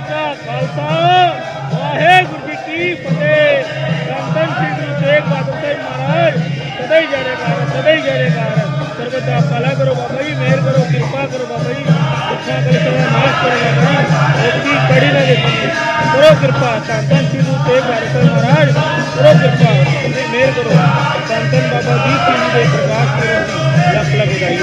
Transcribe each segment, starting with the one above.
ਜੀ ਕਾ ਖਾਲਸਾ, ਵਾਹਿਗੁਰੂ ਜੀ ਕੀ ਫਤਿਹ। ਸੰਤਨ ਸ੍ਰੀ ਗੁਰੂ ਤੇਗ ਬਹਾਦਰ ਸਾਹਿਬ ਮਹਾਰਾਜ, ਸਦਾ ਹੀ ਜੈਕਾਰ, ਸਦਾ ਹੀ ਜੈਕਾਰ। ਸਰਬਤ ਦਾ ਭਲਾ ਕਰੋ ਬਾਬਾ ਜੀ, ਮਿਹਰ ਕਰੋ, ਕਿਰਪਾ ਕਰੋ ਬਾਬਾ ਜੀ। ਦੁੱਖਾਂ ਕਲੇ ਸਦਾ ਨਾਸ਼ ਕਰੋ ਬਾਬਾ ਜੀ। ਇੱਕ ਕੜੀ ਨਾ ਦੇਖੋ ਕਰੋ ਕਿਰਪਾ ਸੰਤਨ ਸ੍ਰੀ ਗੁਰੂ ਤੇਗ ਬਹਾਦਰ ਸਾਹਿਬ ਮਹਾਰਾਜ, ਕਰੋ ਕਿਰਪਾ ਤੇ ਮਿਹਰ ਕਰੋ। ਸੰਤਨ ਬਾਬਾ ਦੀਪ ਸਿੰਘ ਜੀ ਦੇ ਪ੍ਰਕਾਸ਼ ਕਰੋ ਲੱਖ ਲੱਖ ਵਧਾਈ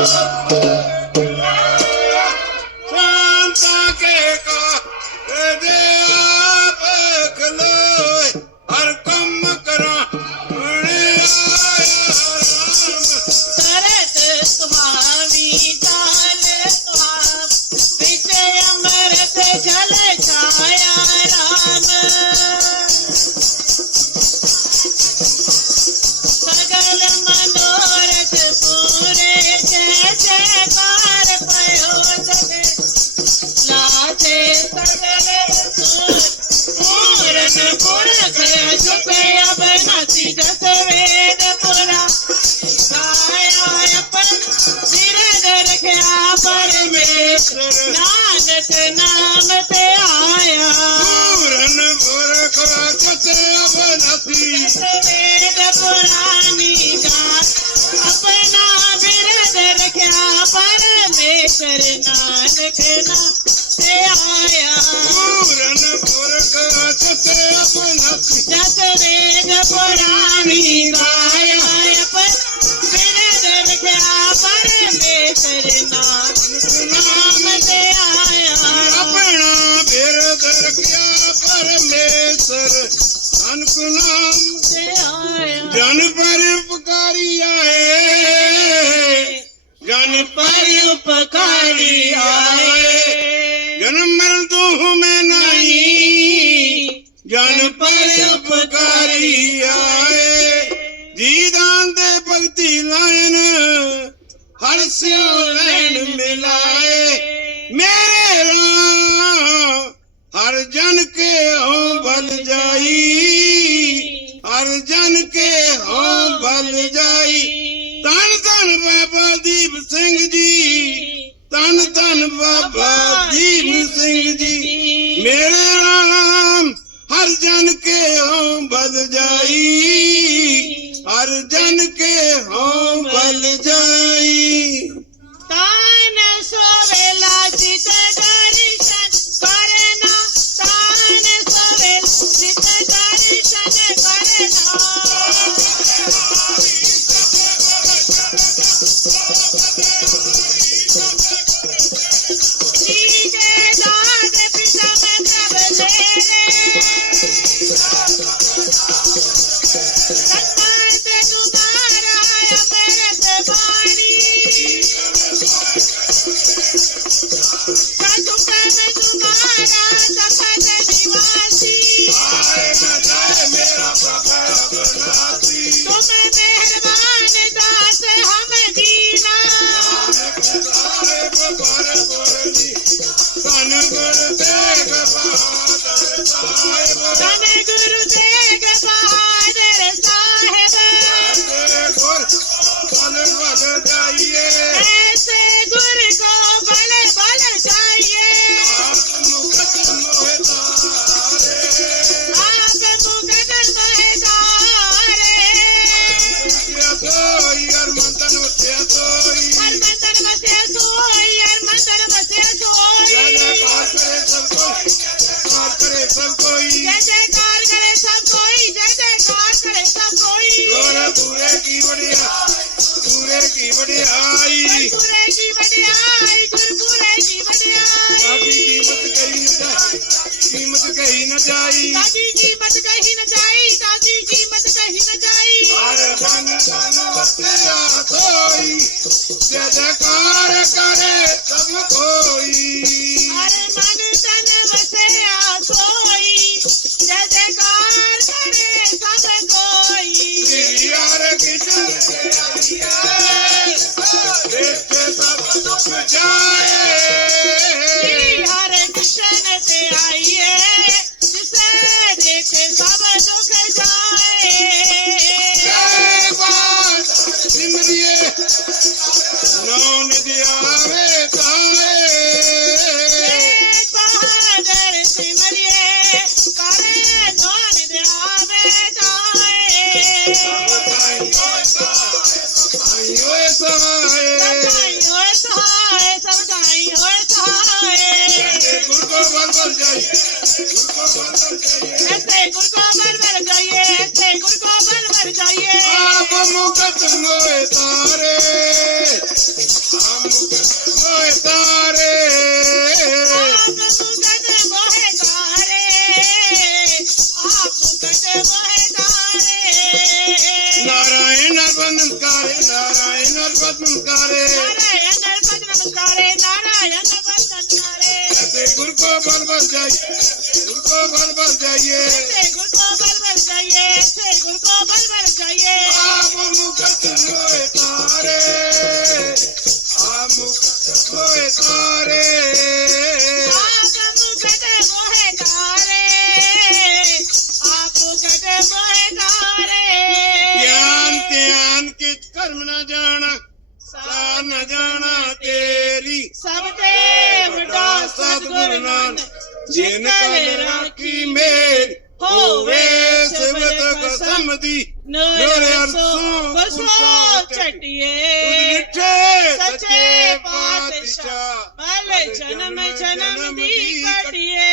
ਹੋਵੇ ਸੰਤਾਂ ਜਨ ਪਰ ਉਪਕਾਰੀ ਆਏ ਜਨ ਪਰ ਉਪਕਾਰੀ ਆਏ। ਲਾਇਨ, ਹਰ ਸਿਓ ਲੈਣ ਮਿਲਾਏ। ਮੇਰੇ ਰਾਮ, ਹਰ ਜਨ ਕੇ ਹੋ ਬਲ ਜਾਈ? ਹਰ ਜਨ ਕੇ ਹੋ ਬਲ ਜਾਈ? ਤਨ ਤਨ ਬਾਬਾ ਦੀਪ ਸਿੰਘ ਜੀ ਤਨ ਤਨ ਬਾਬਾ ਦੀਪ ਸਿੰਘ ਜੀ। ਮੇਰੇ ਰਾਮ, ਹਰ ਜਨ ਕੇ ਹੋ ਬਲ ਜਾਈ? ਹਰ ਜਨ ਕੇ ਹੋ ਬਲ ਜਾਈ ਤਾਨ ਸੋਵੇਲਾ ਜਿਤ ਦਰਸ਼ਨ ਕਰਨਾ বলবল গাইয়ে গুরকো বলবল গাইয়ে গুরকো বলবল গাইয়ে গুরকো বলবল গাইয়ে আ বলু কত রোয় তারে जिन राखी मेरी होवे सेवत कसम दी नोरे अरसों फसों चटिए मिठे सचे पातशाह भले जन्म जन्म दी कटिए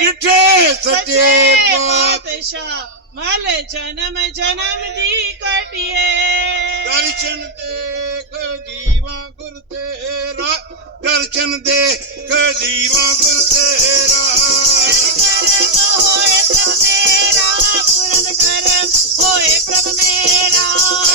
मिठे सचे पातशाह भले जन्म जन्म दी कटिए दर्शन देख जीवा गुरु तेरा ਦਰਸ਼ਨ ਦੇ ਕੇ ਜੀਵਾ ਗੁਰ ਤੇਰਾ। ਹੋਏ ਪ੍ਰਭ ਮੇਰਾ।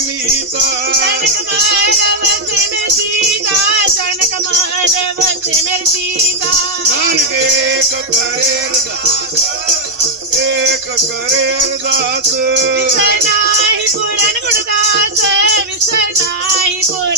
ਮੀਤਾ ਜਨਕ ਮਾਰਵ ਜਿਵੇਂ ਸੀਤਾ ਜਨਕ ਮਾਰਵ ਜਿਵੇਂ ਸੀਤਾ ਨਾਨਕ ਏਕ ਕਰੇ ਅਰਦਾਸ ਏਕ ਕਰੇ ਅਰਦਾਸ ਵਿਸਰ ਨਾਹੀ ਪੁਰਨ ਗੁਰਦਾਸ ਵਿਸਰ ਨਾਹੀ ਪੁਰਨ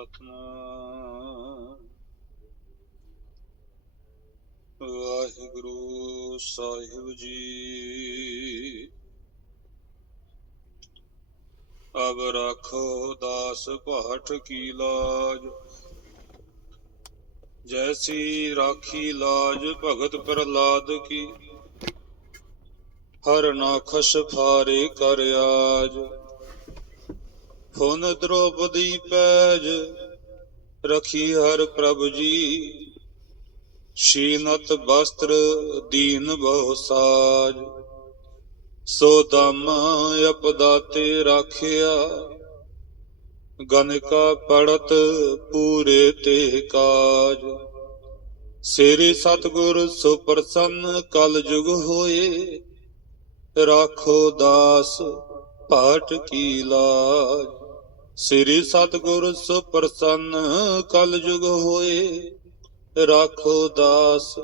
ਸਤਨਾਮ। ਵਾਹਿਗੁਰੂ ਸਾਹਿਬ ਜੀ। ਅਬ ਰਖੋ ਦਾਸ ਭਾਟ ਕੀ ਲਾਜ। ਜੈਸੀ ਰਾਖੀ ਲਾਜ ਭਗਤ ਪ੍ਰਲਾਦ ਕੀ। ਹਰ ਨਖਸ਼ ਫਾਰੇ ਕਰ ਆਜ। ਖੁਨ ਦ੍ਰੋਪਦੀ ਪੈਜ, ਰਖੀ ਹਰ ਪ੍ਰਭ ਜੀ। ਸ਼ੀਨਤ ਬਸਤਰ ਦੀਨ ਬਹੁ ਸਾਜ, ਸੋ ਦਮ ਅਪਦਾਤੇ ਰਾਖਿਆ। ਗਨਕਾ ਪੜਤ ਪੂਰੇ ਤੇ ਕਾਜ, ਸ੍ਰੀ ਸਤਗੁਰ ਸੁਪਰਸੰਨ ਕਲ ਜੁਗ ਹੋਏ। ਰਾਖੋ ਦਾਸ ਪਾਠ ਕੀ ਲਾਜ। ਸ੍ਰੀ ਸਤਗੁਰ ਸੁਪਰਸੰਨ ਕਲ ਜੁਗ ਹੋਏ, ਰਾਖੋ ਦਾਸ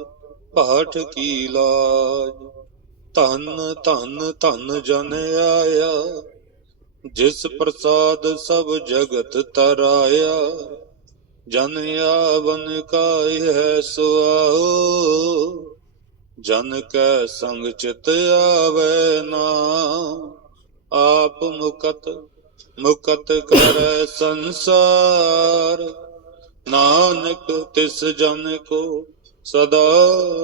ਪਾਠ ਕੀ ਲਾਜ। ਧਨ, ਧੰਨ ਧੰਨ ਜਨ ਆਇਆ, ਜਿਸ ਪ੍ਰਸਾਦ ਸਭ ਜਗਤ ਤਰਾਇਆ। ਜਨ ਆਵਨ ਕਾਇ ਹੈ ਸੁਆਓ ਜਨ ਕੈ ਸੰਗ ਚਿਤ ਆਵੇ ਨਾਮ ਆਪ ਮੁਕਤ ਮੁਕਤ ਕਰ ਸੰਸਾਰ, ਨਾਨਕ ਤਿਸ ਜਨ ਕੋ ਸਦਾ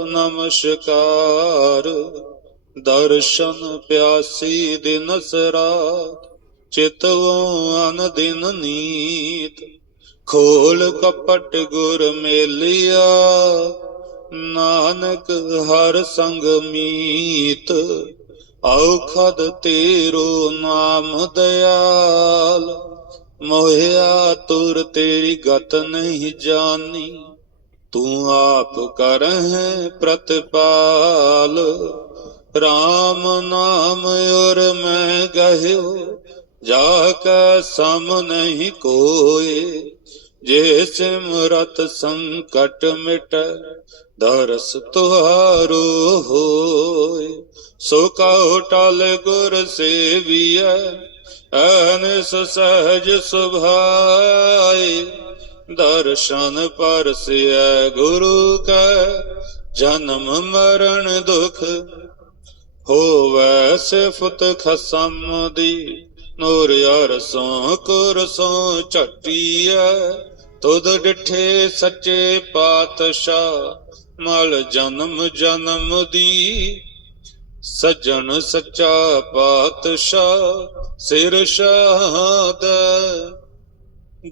ਨਮਸਕਾਰ। ਦਰਸ਼ਨ ਪਿਆਸੀ ਦਿਨ ਸਰਾਤ, ਚਿਤਵੋ ਅਨ ਦਿਨ ਨੀਤ। ਖੋਲ ਕਪਟ ਗੁਰ ਮੇਲਿਆ, ਨਾਨਕ ਹਰ ਸੰਗ ਮੀਤ। ਔਖਦ ਤੇਰੋ ਨਾਮ ਦਿਆਲ ਮੋਹਿਆ ਤੁਰ ਤੇਰੀ ਗਤ ਨਹੀਂ ਜਾਣੀ ਤੂੰ ਆਪ ਕਰਹਿ ਪ੍ਰਤਪਾਲ RAM ਨਾਮ ਔਰ ਮੈਂ ਗਹਿਓ, ਜਾ ਕੈ ਸਮ ਨਹੀਂ ਕੋਏ। ਜੇ ਸਿਮਰਤ ਸੰਕਟ ਮਿਟ, ਦਰਸ ਤੁਹਾਰੋ ਹੋਏ। ਸੋ ਕਉ ਟਲ ਗੁਰ ਸੇਵੀਐ ਅਨਿਸ ਸਹਜ ਸੁਭਾਈ ਦਰਸ਼ਨ ਪਰਸਿਐ ਗੁਰੂ ਕੈ, ਜਨਮ ਮਰਨ ਦੁਖ ਹੋਵੈ ਸਿਫਤ ਖਸਮ ਦੀ। ਨੂਰ ਅਰਸੋਂ ਕੁਰਸੋਂ ਝਟੀਐ। ਤੁਧ ਡਿਠੇ ਸੱਚੇ ਪਾਤਸ਼ਾਹ, ਮਲ ਜਨਮ ਜਨਮ ਦੀ। ਸਜਣ ਸੱਚਾ ਪਾਤਸ਼ਾਹ, ਸਿਰ ਸ਼ਾਹਦ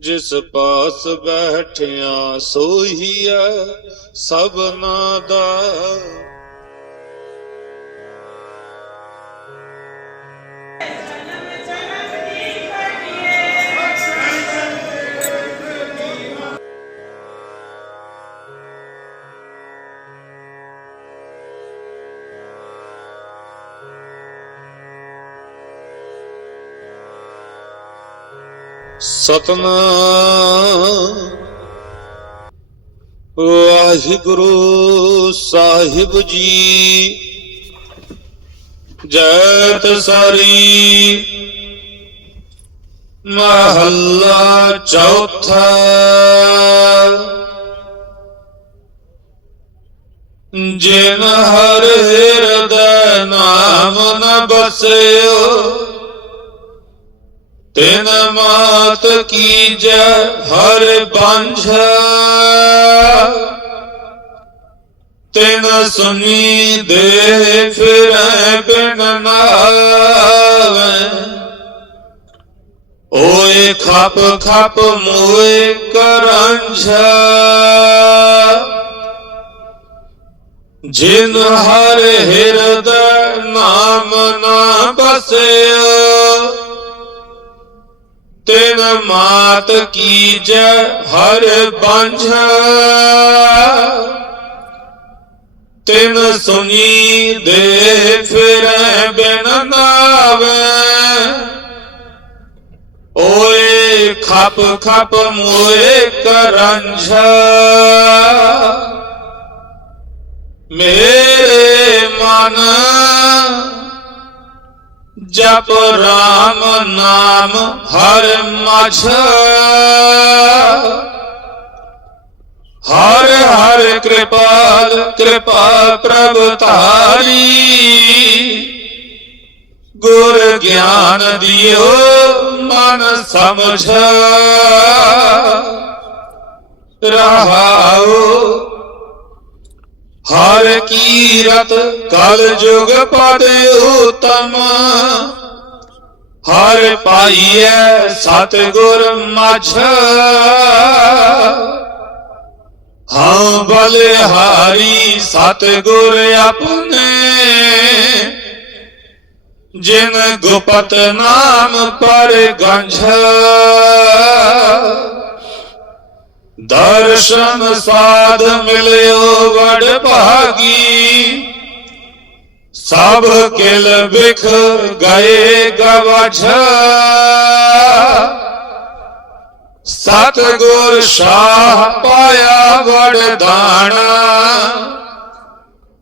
ਜਿਸ ਪਾਸ ਬੈਠਿਆ ਸੋਹੀਐ ਸਭਨਾ ਦਾ ਸਤਨਾਮ। ਵਾਹਿਗੁਰੂ ਸਾਹਿਬ ਜੀ ਜੈਤ ਸਾਰੀ ਮਹੱਲਾ ਚੌਥਾ। ਜਿਨ ਹਰ ਹਿਰਦੈ ਨਾਮ ਨ ਬਸਿਓ ਤਿਨ ਮਾਤ ਕੀਜੈ ਹਰ ਬੰਝ। ਤਿਨ ਸੁਨੀ ਦੇ ਫਿਰੈ ਬਿਨ ਨਾਵੇ। ਓਏ ਖਪ ਖਪ ਮੋਏ ਕਰੰਝ। ਜਿਨ ਹਰ ਹਿਰਦੈ ਨਾਮ ਨਾ ਬਸਿਓ ਮਾਤ ਕੀਜੈ ਹਰ ਬੰਝ। ਤਿਨ ਸੁਣੀ ਦੇ ਫਿਰੈ ਬਿਨ ਨਾਵੇ। ਓਏ ਖਪ ਖਪ ਮੋਏ ਕਰੰਝ। ਮੇਰੇ ਮਨ ਜਪ ਰਾਮ ਨਾਮ ਹਰ ਮਛ। ਹਰ ਹਰ ਕਿਰਪਾਲ, ਕਿਰਪਾ ਪ੍ਰਭ ਧਾਰੀ। ਗੁਰ ਗਿਆਨ ਦਿਓ ਮਨ ਸਮਝ। ਰਹਾਉ ਹਰ ਕੀਰਤ ਕਲ ਜੁਗ ਪਦ ਉਤਮ। ਹਰ ਪਾਈਐ ਸਤ ਗੁਰ ਮਛ। ਹਾਂ ਬਲਿਹਾਰੀ ਸਤ ਗੁਰ ਆਪਣੇ। ਜਿਨ ਗੁਪਤ ਨਾਮ ਪਰ ਗੰਝ। ਦਰਸ਼ਨ ਸਾਧ ਮਿਲਿਓ ਵਡ ਭਾਗੀ। ਸਭ ਕਿਲ ਬਿਖ ਗਏ ਗਵਛ। ਸਤ ਗੁਰ ਸ਼ਾਹ ਪਾਇਆ ਵਰਦਾਨਾ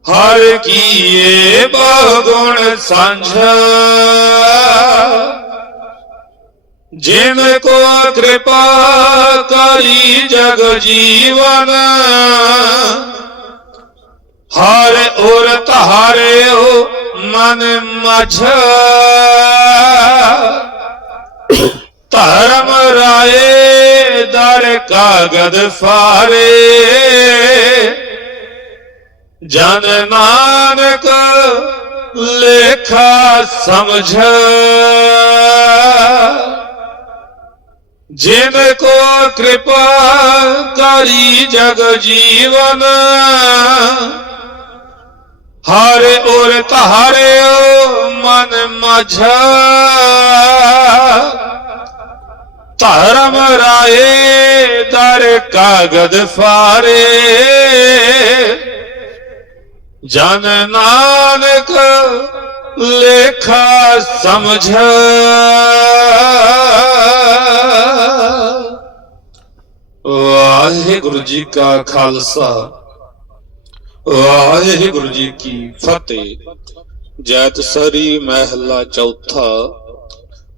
ਹਰ ਕੀਏ ਬਹੁ ਗੁਣ ਸੰਝ। ਜਿਨ ਕੋ ਕਿਰਪਾ ਕਰੀ ਜਗ ਜੀਵਨ, ਹਰ ਉਰ ਧਾਰਿਓ ਮਨ ਮਝ ਧਰਮ ਰਾਏ ਦਰ ਕਾਗਦ ਫਾਰੇ। ਜਨ ਨਾਨਕ ਲੇਖਾ ਸਮਝ। ਜਿਨ ਕੋ ਕਿਰਪਾ ਕਰੀ ਜਗ ਜੀਵਨ, ਹਰ ਉਰ ਧਾਰਿਓ ਮਨ ਮਝ। ਧਰਮ ਰਾਏ ਦਰ ਕਾਗਦ ਫਾਰੇ। ਜਨ ਨਾਨਕ ਲੇਖਾ ਸਮਝ। ਵਾਹਿਗੁਰੂ ਜੀ ਕਾ ਖਾਲਸਾ, ਵਾਹਿਗੁਰੂ ਜੀ ਕੀ ਫਤਿਹ। ਜੈਤ ਸਰੀ ਮਹਿਲਾ ਚੌਥਾ,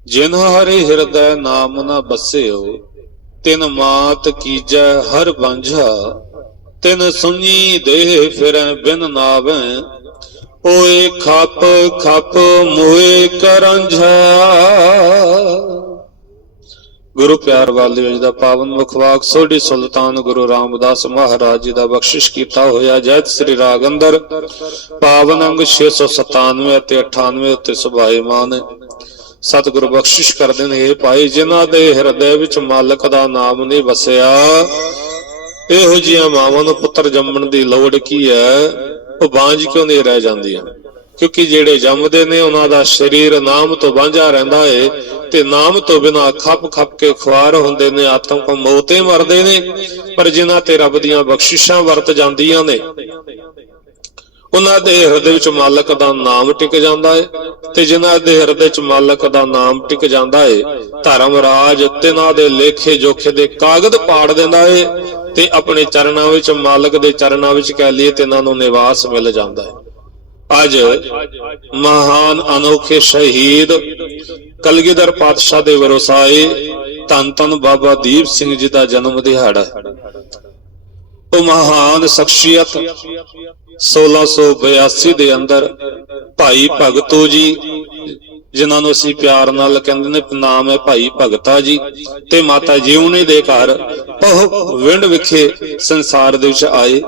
ਜਿਨ ਹਰੇ ਹਿਰਦੈ ਨਾਮ ਨਾ ਬਸਿਓ, ਤਿਨ ਮਾਤ ਕੀਜੈ ਹਰ ਬੰਝਾ ਤਿਨ ਸੁਣੀ ਦੇਹ ਫਿਰੈ ਬਿਨ ਨਾਵੈ ਓਏ ਖਪ ਖਪ ਮੋਏ ਕਰੰਝਾ ਗੁਰੂ ਪਿਆਰ ਵਾਲੇ ਜੀ ਦਾ ਪਾਵਨ ਮੁਖਵਾਕ, ਸੋਢੀ ਸੁਲਤਾਨ ਗੁਰੂ ਰਾਮਦਾਸ ਮਹਾਰਾਜ ਜੀ ਦਾ ਬਖਸ਼ਿਸ਼ ਕੀਤਾ ਹੋਇਆ ਜੈਤ ਸ੍ਰੀ ਰਾਗ ਅੰਦਰ। ਪਾਵਨ ਅੰਗ 697 ਅਤੇ 98 ਉੱਤੇ ਸੁਭਾਏਮਾਨ ਹੈ ਸਤਿਗੁਰੂ ਬਖਸ਼ਿਸ਼ ਕਰਦੇ ਨੇ ਇਹ ਭਾਈ, ਜਿਨ੍ਹਾਂ ਦੇ ਹਿਰਦੇ ਵਿੱਚ ਮਾਲਕ ਦਾ ਨਾਮ ਨਹੀਂ ਵਸਿਆ, ਇਹੋ ਜਿਹੀਆਂ ਮਾਵਾਂ ਨੂੰ ਪੁੱਤਰ ਜੰਮਣ ਦੀ ਲੋੜ ਕੀ ਹੈ? ਉਹ ਬਾਂਝ ਕਿਉਂ ਨਹੀਂ ਰਹਿ ਜਾਂਦੀਆਂ? ਕਿਉਂਕਿ ਜਿਹੜੇ ਜੰਮਦੇ ਨੇ, ਉਹਨਾਂ ਦਾ ਸਰੀਰ ਨਾਮ ਤੋਂ ਵਾਂਝਾ ਰਹਿੰਦਾ ਏ ਤੇ ਨਾਮ ਤੋਂ ਬਿਨਾ ਖੱਪ ਖੱਪ ਕੇ ਖੁਆਰ ਹੁੰਦੇ ਨੇ, ਆਤਮ ਮੌਤੇ ਮਰਦੇ ਨੇ, ਪਰ ਜਿਨ੍ਹਾਂ ਤੇ ਰੱਬ ਦੀਆਂ ਬਖਸ਼ਿਸ਼ਾਂ ਵਰਤ ਜਾਂਦੀਆਂ ਨੇ, ਉਹਨਾਂ ਦੇ ਹਿਰਦੇ ਵਿੱਚ ਮਾਲਕ ਦਾ ਨਾਮ ਟਿਕ ਜਾਂਦਾ ਹੈ ਤੇ ਜਿਨ੍ਹਾਂ ਦੇ ਹਿਰਦੇ ਵਿੱਚ ਮਾਲਕ ਦਾ ਨਾਮ ਟਿਕ ਜਾਂਦਾ ਏ, ਧਰਮ ਰਾਜ ਤਿਨਾਂ ਦੇ ਲੇਖੇ ਜੋਖੇ ਦੇ ਕਾਗਜ਼ ਪਾੜ ਦਿੰਦਾ ਏ ਤੇ ਆਪਣੇ ਚਰਨਾਂ ਵਿੱਚ, ਮਾਲਕ ਦੇ ਚਰਨਾਂ ਵਿੱਚ ਕਹਿ ਲਈਏ ਤੇ ਇਹਨਾਂ ਨੂੰ ਨਿਵਾਸ ਮਿਲ ਜਾਂਦਾ ਹੈ। ਅੱਜ ਮਹਾਨ ਅਨੋਖੇ ਸ਼ਹੀਦ ਕਲਗੀਧਰ ਪਾਤਸ਼ਾਹ ਦੇ ਵਰਸਾਏ ਧੰਨ ਧੰਨ ਬਾਬਾ ਦੀਪ ਸਿੰਘ ਜੀ ਦਾ ਜਨਮ ਦਿਹਾੜਾ ਹੈ। ਉਹ ਮਹਾਨ ਸ਼ਖਸੀਅਤ 1682 ਦੇ ਅੰਦਰ ਭਾਈ ਭਗਤੋ ਜੀ ਜਿਨ੍ਹਾਂ ਨੂੰ ਅਸੀਂ ਪਿਆਰ ਨਾਲ ਕਹਿੰਦੇ ਨੇ, ਨਾਮ ਹੈ ਭਾਈ ਭਗਤਾ ਜੀ ਤੇ ਮਾਤਾ ਜੀਵਨੀ ਦੇ ਘਰ। ਬਹੁ ਵਿੰਡ ਵਿਖੇ ਸੰਸਾਰ ਦੇ ਵਿੱਚ ਆਏ।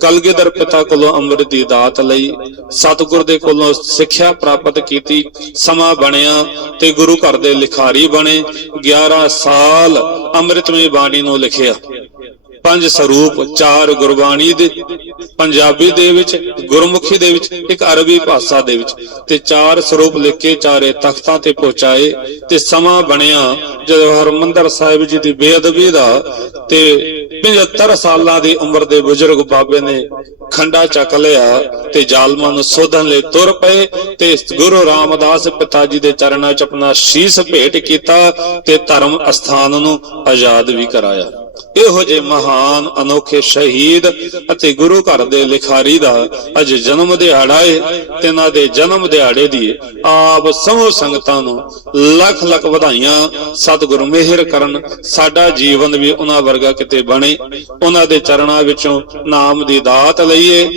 ਕਲਗੀਧਰ ਪਿਤਾ ਕੋਲੋਂ ਅੰਮ੍ਰਿਤ ਦੀ ਦਾਤ ਲਈ, ਸਤਿਗੁਰ ਦੇ ਕੋਲੋਂ ਸਿੱਖਿਆ ਪ੍ਰਾਪਤ ਕੀਤੀ, ਸਮਾਂ ਬਣਿਆ ਤੇ ਗੁਰੂ ਘਰ ਦੇ ਲਿਖਾਰੀ ਬਣੇ। 11 ਸਾਲ ਅੰਮ੍ਰਿਤਮਈ ਬਾਣੀ ਨੂੰ ਲਿਖਿਆ। ਪੰਜ ਸਰੂਪ, ਚਾਰ ਗੁਰਬਾਣੀ ਦੇ, ਪੰਜਾਬੀ ਦੇ ਵਿੱਚ, ਗੁਰਮੁਖੀ ਦੇ ਵਿੱਚ, ਇੱਕ ਅਰਬੀ ਭਾਸ਼ਾ ਦੇ ਵਿੱਚ ਤੇ ਚਾਰ ਸਰੂਪ ਲਿਖ ਕੇ ਚਾਰੇ ਤਖਤਾਂ ਤੇ ਪਹੁੰਚਾਏ ਤੇ ਸਮਾਂ ਬਣਿਆ ਜਦੋਂ ਹਰਮੰਦਰ ਸਾਹਿਬ ਜੀ ਦੀ ਬੇਅਦਬੀ ਦਾ ਤੇ 75 ਸਾਲਾਂ ਦੀ ਉਮਰ ਦੇ ਬਜ਼ੁਰਗ ਬਾਬੇ ਨੇ ਖੰਡਾ ਚੱਕ ਲਿਆ ਤੇ ਜ਼ਾਲਮਾਂ ਨੂੰ ਸੋਧਣ ਲਈ ਤੁਰ ਪਏ ਤੇ ਗੁਰੂ ਰਾਮਦਾਸ ਪਿਤਾ ਜੀ ਦੇ ਚਰਨਾਂ 'ਚ ਆਪਣਾ ਸ਼ੀਸ ਭੇਟ ਕੀਤਾ ਤੇ ਧਰਮ ਅਸਥਾਨ ਨੂੰ ਆਜ਼ਾਦ ਵੀ ਕਰਾਇਆ। ਇਹੋ ਜਿਹੇ ਮਹਾਨ ਅਨੋਖੇ ਸ਼ਹੀਦ ਅਤੇ ਗੁਰੂ ਘਰ ਦੇ ਲਿਖਾਰੀ ਦਾ ਅੱਜ ਜਨਮ ਦਿਹਾੜਾ ਏ ਤੇ ਦੇ ਜਨਮ ਦਿਹਾੜੇ ਦੀ ਆਪ ਸਮੂਹ ਸੰਗਤਾਂ ਨੂੰ ਲੱਖ ਲੱਖ ਵਧਾਈਆਂ, ਸਤਿਗੁਰੂ ਮਿਹਰ ਕਰਨ, ਸਾਡਾ ਜੀਵਨ ਵੀ ਉਹਨਾਂ ਵਰਗਾ ਕਿਤੇ ਬਣੇ, ਉਹਨਾਂ ਦੇ ਚਰਨਾਂ ਵਿੱਚੋਂ ਨਾਮ ਦੀ ਦਾਤ ਲਈਏ।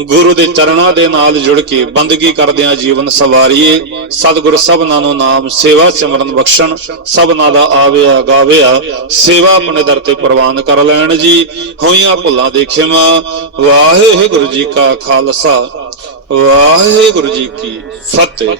ਗੁਰੂ ਦੇ ਚਰਨਾਂ ਦੇ ਨਾਲ ਜੁੜ ਕੇ ਬੰਦਗੀ ਕਰਦਿਆਂ ਜੀਵਨ ਸਵਾਰੀਏ। ਸਤਿਗੁਰ ਸਭਨਾਂ ਨੂੰ ਨਾਮ ਸੇਵਾ ਸਿਮਰਨ ਬਖਸ਼ਣ। ਸਭਨਾਂ ਦਾ ਆਵਿਆ ਗਾਵਿਆ, ਸੇਵਾ ਆਪਣੇ ਦਰ ਤੇ ਪ੍ਰਵਾਨ ਕਰ ਲੈਣ ਜੀ। ਹੋਈਆਂ ਭੁੱਲਾਂ ਦੇ ਖਿਮਾ ਵਾਹਿਗੁਰੂ ਜੀ ਕਾ ਖਾਲਸਾ। ਵਾਹਿਗੁਰੂ ਜੀ ਕੀ ਫਤਿਹ।